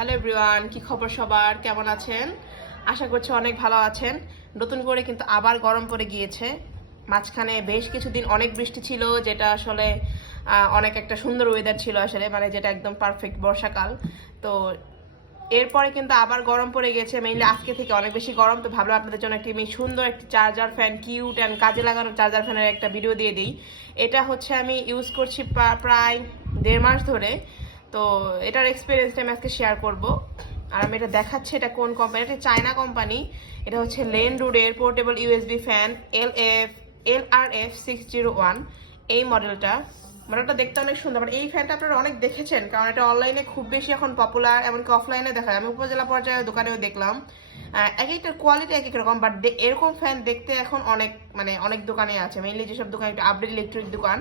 Hello everyone, কি খবর সবার? কেমন আছেন? আশা করছি অনেক ভালো আছেন। নতুন করে কিন্তু আবার গরম পড়ে গিয়েছে। মাঝখানে বেশ কিছুদিন অনেক বৃষ্টি ছিল, যেটা আসলে অনেক একটা সুন্দর ওয়েদার ছিল আসলে মানে যেটা একদম পারফেক্ট বর্ষাকাল। তো এরপরে কিন্তু আবার গরম পড়ে গেছে মেইনলি আজকে থেকে অনেক বেশি গরম। তো ভাবলাম আপনাদের জন্য একটি সুন্দর একটি চার্জার ফ্যান কিউট অ্যান্ড কাজে লাগানো চার্জার ফ্যানের একটা ভিডিও দিয়ে দিই। এটা হচ্ছে আমি ইউজ করছি প্রায় দেড় মাস ধরে। তো এটার এক্সপিরিয়েন্সটা আমি আজকে শেয়ার করব। আর আমি এটা দেখাচ্ছি, এটা কোন কোম্পানি এটা চায়না কোম্পানি এটা হচ্ছে লেন রুডের portable USB fan L F L R F six zero one এই মডেলটা মডেলটা দেখতে অনেক সুন্দর। মানে এই ফ্যানটা আপনারা অনেক দেখেছেন, কারণ এটা অনলাইনে খুব বেশি এখন পপুলার এমনকি অফলাইনে দেখা যায়। আমি উপজেলা পর্যায়ে দোকানেও দেখলাম। এক একটার কোয়ালিটি এক এক রকম বাট এরকম ফ্যান দেখতে এখন অনেক মানে অনেক দোকানে আছে। মেইনলি যেসব দোকান, একটু আপডেট ইলেকট্রিক দোকান,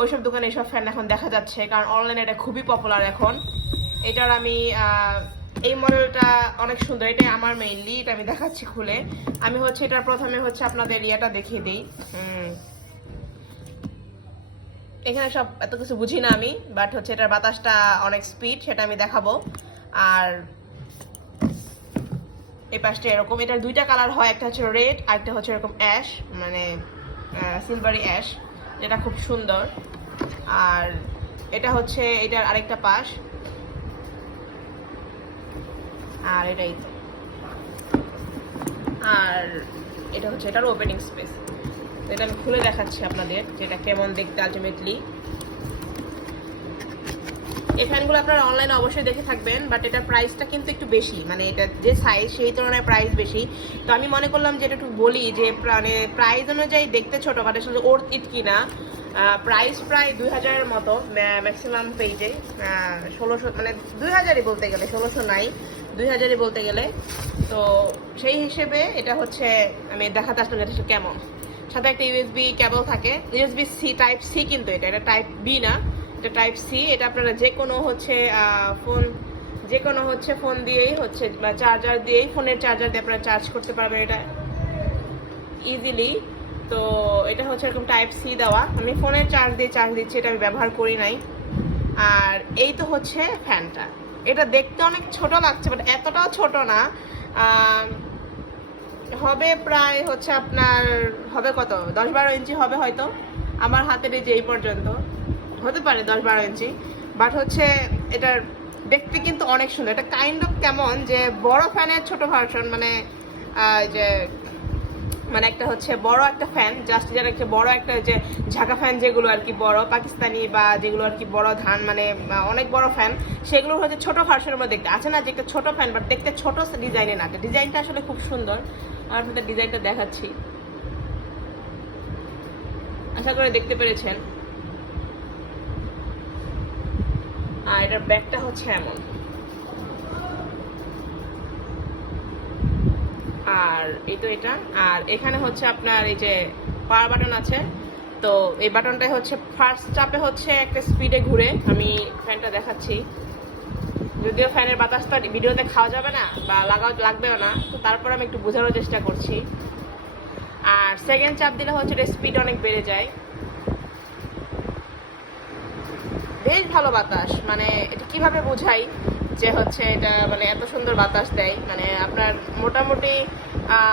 ওইসব দোকানে এইসব ফ্যান এখন দেখা যাচ্ছে, কারণ অনলাইনে এটা খুবই পপুলার এখন। এটার আমি এই মডেলটা অনেক সুন্দর, এটাই আমার মেইনলি এটা আমি দেখাচ্ছি খুলে। আমি হচ্ছে এটার প্রথমে হচ্ছে আপনাদের ইয়েটা দেখিয়ে দিই। এখানে সব এত কিছু বুঝি না আমি বাট হচ্ছে এটার বাতাসটা অনেক স্পিড সেটা আমি দেখাবো। আর এই পাশটা এরকম। এটার দুইটা কালার হয়, একটা হচ্ছে রেড আর একটা হচ্ছে এরকম অ্যাশ মানে সিলভারি অ্যাশ, যেটা খুব সুন্দর। আর এটা হচ্ছে, এটার আরেকটা পাশ। আর এটাই। আর এটা হচ্ছে এটার ওপেনিং স্পেস এটা আমি খুলে দেখাচ্ছি আপনাদের যেটা কেমন দেখতে আলটিমেটলি এই ফ্যানগুলো আপনারা অনলাইনে অবশ্যই দেখে থাকবেন বাট এটার প্রাইসটা কিন্তু একটু বেশি। মানে এটা যে সাইজ সেই তুলনায় প্রাইস বেশি। তো আমি মনে করলাম যে এটা একটু বলি যে মানে প্রাইস অনুযায়ী দেখতে ছোট বাট আসলে ওর ইট কিনা। প্রাইস প্রায় দুই হাজারের মতো ম্যাক্সিমাম পেজে ষোলোশো মানে দুই হাজারই বলতে গেলে, ষোলোশো নাই, দুই হাজারই বলতে গেলে। তো সেই হিসেবে এটা হচ্ছে, আমি দেখাতে আসলাম এটা কেমন। সাথে একটা ইউএসবি কেবল থাকে। ইউএসবি সি টাইপ সি কিন্তু এটা এটা টাইপ বি না। এটা টাইপ সি এটা আপনারা যে কোনো হচ্ছে ফোন যে কোনো হচ্ছে ফোন দিয়েই হচ্ছে, বা চার্জার দিয়েই ফোনের চার্জার দিয়ে আপনারা চার্জ করতে পারবেন। এটা ইজিলি তো এটা হচ্ছে এরকম টাইপ সি দেওয়া। আমি ফোনের চার্জ দিয়ে চার্জ দিচ্ছি, এটা আমি ব্যবহার করি নাই। আর এই তো হচ্ছে ফ্যানটা এটা দেখতে অনেক ছোট লাগছে বাট এতটাও ছোট না। হবে প্রায় হচ্ছে আপনার, হবে কত? দশ বারো ইঞ্চি হবে হয়তো, আমার হাতের এই যে এই পর্যন্ত। হতে পারে দশ বারো ইঞ্চি বাট হচ্ছে এটার দেখতে কিন্তু অনেক সুন্দর। এটা কাইন্ড অফ কেমন যে বড় ফ্যানের ছোট ভার্সন মানে যে মানে একটা হচ্ছে বড় একটা ফ্যান জাস্ট যারা একটা বড় একটা যে ঝাঁকা ফ্যান যেগুলো আর কি, বড় পাকিস্তানি বা যেগুলো আর কি বড় ধান মানে অনেক বড় ফ্যান সেগুলো হচ্ছে ছোট ভার্সনের মধ্যে দেখতে। আছে না যে একটা ছোট ফ্যান বাট দেখতে ছোট ডিজাইনে না। ডিজাইনটা আসলে খুব সুন্দর। আর আপনাদের ডিজাইনটা দেখাচ্ছি। আশা করে দেখতে পেরেছেন। আর এটার ব্যাগটা হচ্ছে এমন। আর এই তো এটা। আর এখানে হচ্ছে আপনার এই যে পাওয়ার বাটন আছে। তো এই বাটনটাই হচ্ছে ফার্স্ট চাপে হচ্ছে একটা স্পিডে ঘুরে। আমি ফ্যানটা দেখাচ্ছি। যদিও ফ্যানের বাতাসটা ভিডিওতে খাওয়া যাবে না বা লাগাও লাগবেও না, তো তারপর আমি একটু বোঝানোর চেষ্টা করছি। আর সেকেন্ড চাপ দিলে হচ্ছে এটা স্পিড অনেক বেড়ে যায়। বেশ ভালো বাতাস। মানে এটা কীভাবে বোঝাই যে হচ্ছে এটা মানে এত সুন্দর বাতাস দেয়? মানে আপনার মোটামুটি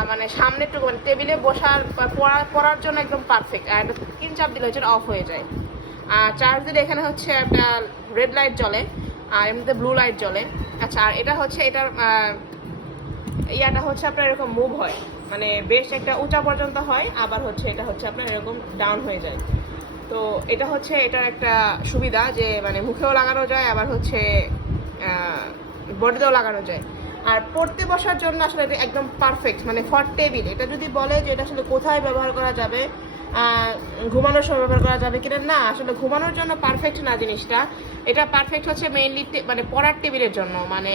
মানে সামনে একটু মানে টেবিলে বসার পড়ার পড়ার জন্য একদম পারফেক্ট আর এটা তিন চাপ দিলে হচ্ছে অফ হয়ে যায়। আর চার্জ দিলে এখানে হচ্ছে একটা রেড লাইট জ্বলে, আর এমনিতে ব্লু লাইট জ্বলে। আচ্ছা আর এটা হচ্ছে এটার ইয়াটা হচ্ছে আপনার এরকম মুভ হয়। মানে বেশ একটা উঁচা পর্যন্ত হয়, আবার হচ্ছে এটা হচ্ছে আপনার এরকম ডাউন হয়ে যায়। তো এটা হচ্ছে, এটার একটা সুবিধা যে মানে মুখেও লাগানো যায়, আবার হচ্ছে বডিতেও লাগানো যায়। আর পড়তে বসার জন্য আসলে এটা একদম পারফেক্ট মানে ফর টেবিল এটা যদি বলে যে এটা আসলে কোথায় ব্যবহার করা যাবে ঘুমানোর সময় ব্যবহার করা যাবে কিনা, না, আসলে ঘুমানোর জন্য পারফেক্ট না জিনিসটা। এটা পারফেক্ট হচ্ছে মেইনলি মানে পড়ার টেবিলের জন্য। মানে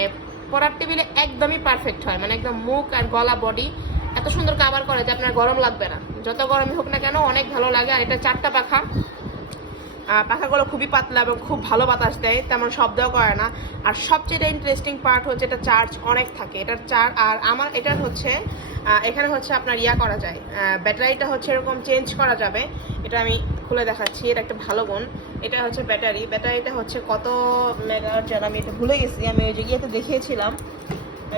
পড়ার টেবিলে একদমই পারফেক্ট হয়। মানে একদম মুখ আর গলা বডি এত সুন্দর কাভার করে যে আপনার গরম লাগবে না। যত গরমই হোক না কেন, অনেক ভালো লাগে। আর এটা চারটা পাখা। পাখাগুলো খুবই পাতলা এবং খুব ভালো বাতাস দেয়, তেমন শব্দও করে না। আর সবচেয়ে ইন্টারেস্টিং পার্ট হচ্ছে এটা চার্জ অনেক থাকে। এটার চার্জ আর আমার এটার হচ্ছে এখানে হচ্ছে আপনার ইয়া করা যায়। ব্যাটারিটা হচ্ছে এরকম চেঞ্জ করা যাবে। এটা আমি খুলে দেখাচ্ছি, এটা একটা ভালো গুণ। এটা হচ্ছে ব্যাটারি ব্যাটারিটা হচ্ছে কত মেগা যেন আমি এটা ভুলে গেছি। আমি ওই যে ইয়েতে দেখিয়েছিলাম।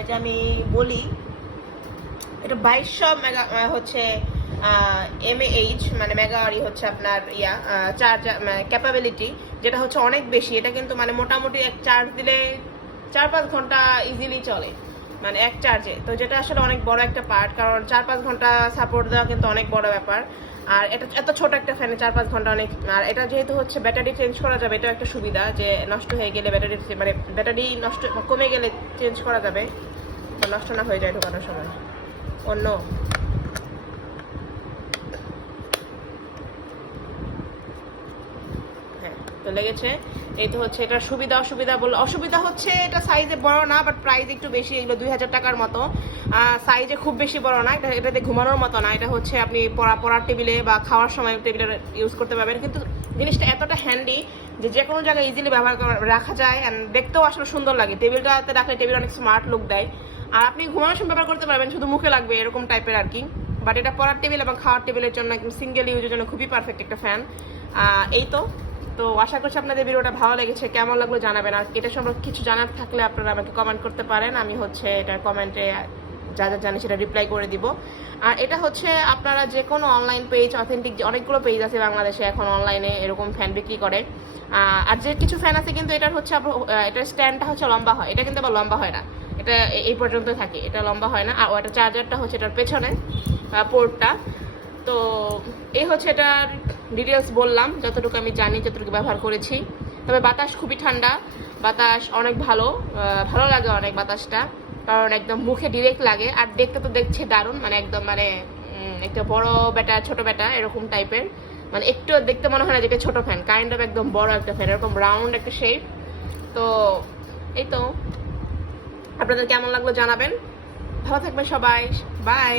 যে আমি বলি, এটা বাইশশো মেগা হচ্ছে এমএএইচ মানে মেগাওয়ারি হচ্ছে আপনার ইয়া চার্জ ক্যাপাবিলিটি যেটা হচ্ছে অনেক বেশি। এটা কিন্তু মানে মোটামুটি এক চার্জ দিলে চার পাঁচ ঘণ্টা ইজিলি চলে মানে এক চার্জে তো যেটা আসলে অনেক বড় একটা পার্ট কারণ চার পাঁচ ঘণ্টা সাপোর্ট দেওয়া কিন্তু অনেক বড় ব্যাপার। আর এটা, এত ছোট একটা ফ্যানে চার পাঁচ ঘণ্টা অনেক, আর এটা যেহেতু হচ্ছে ব্যাটারি চেঞ্জ করা যাবে এটা একটা সুবিধা যে নষ্ট হয়ে গেলে ব্যাটারি মানে ব্যাটারি নষ্ট, কমে গেলে চেঞ্জ করা যাবে। নষ্ট না হয়ে যায় ঢোকানোর সময়। অন্য হ্যাঁ তো লেগেছে। এই তো হচ্ছে এটা সুবিধা, অসুবিধা বল, অসুবিধা হচ্ছে এটা সাইজে বড় না বাট প্রাইস একটু বেশি, এগুলো দুই হাজার টাকার মতো। সাইজে খুব বেশি বড় না, এটা, এটাতে ঘুমানোর মতো না, এটা হচ্ছে আপনি পড়া, পড়ার টেবিলে বা খাওয়ার সময় টেবিলে ইউজ করতে পারবেন। কিন্তু জিনিসটা এতটা হ্যান্ডি যে যে কোনো জায়গায় ইজিলি ব্যবহার রাখা যায় অ্যান্ড দেখতেও আসলে সুন্দর লাগে। টেবিলটাতে রাখলে টেবিল অনেক স্মার্ট লুক দেয়। আর আপনি ঘুমানোর সময় ব্যবহার করতে পারবেন, শুধু মুখে লাগবে এরকম টাইপের আর কি। বাট এটা পড়ার টেবিল এবং খাওয়ার টেবিলের জন্য একদম সিঙ্গেল ইউজের জন্য খুবই পারফেক্ট একটা ফ্যান এই তো। তো আশা করছি আপনাদের ভিডিওটা ভালো লেগেছে। কেমন লাগল জানাবেন। আর এটা সম্পর্কে কিছু জানার থাকলে আপনারা আমাকে কমেন্ট করতে পারেন। আমি হচ্ছে এটা কমেন্টে যা যা জানি সেটা রিপ্লাই করে দিব। আর এটা হচ্ছে আপনারা যে কোনো অনলাইন পেজ অথেন্টিক অনেকগুলো পেজ আছে বাংলাদেশে এখন অনলাইনে এরকম ফ্যান বিক্রি করে। আর যে কিছু ফ্যান আছে কিন্তু এটার হচ্ছে এটার স্ট্যান্ডটা হচ্ছে লম্বা হয়। এটা কিন্তু আবার লম্বা হয় না। এটা এই পর্যন্ত থাকে। এটা লম্বা হয় না। আর ওটা চার্জারটা হচ্ছে এটার পেছনে পোর্টটা তো এই হচ্ছে এটার ডিটেলস বললাম, যতটুকু আমি জানি, যতটুকু ব্যবহার করেছি। তবে বাতাস খুবই ঠান্ডা, বাতাস অনেক ভালো ভালো লাগে অনেক বাতাসটা, কারণ একদম মুখে ডিরেক্ট লাগে, আর দেখতে তো দেখছে দারুণ মানে একদম মানে একটা বড় বেটা ছোট বেটা এরকম টাইপের মানে একটু দেখতে মনে হয় না যেটা ছোট ফ্যান কাইন্ড অফ একদম বড় একটা ফ্যান এরকম রাউন্ড একটা শেপ তো, এই তো। আপনাদের কেমন লাগল জানাবেন। ভালো থাকবেন সবাই। বাই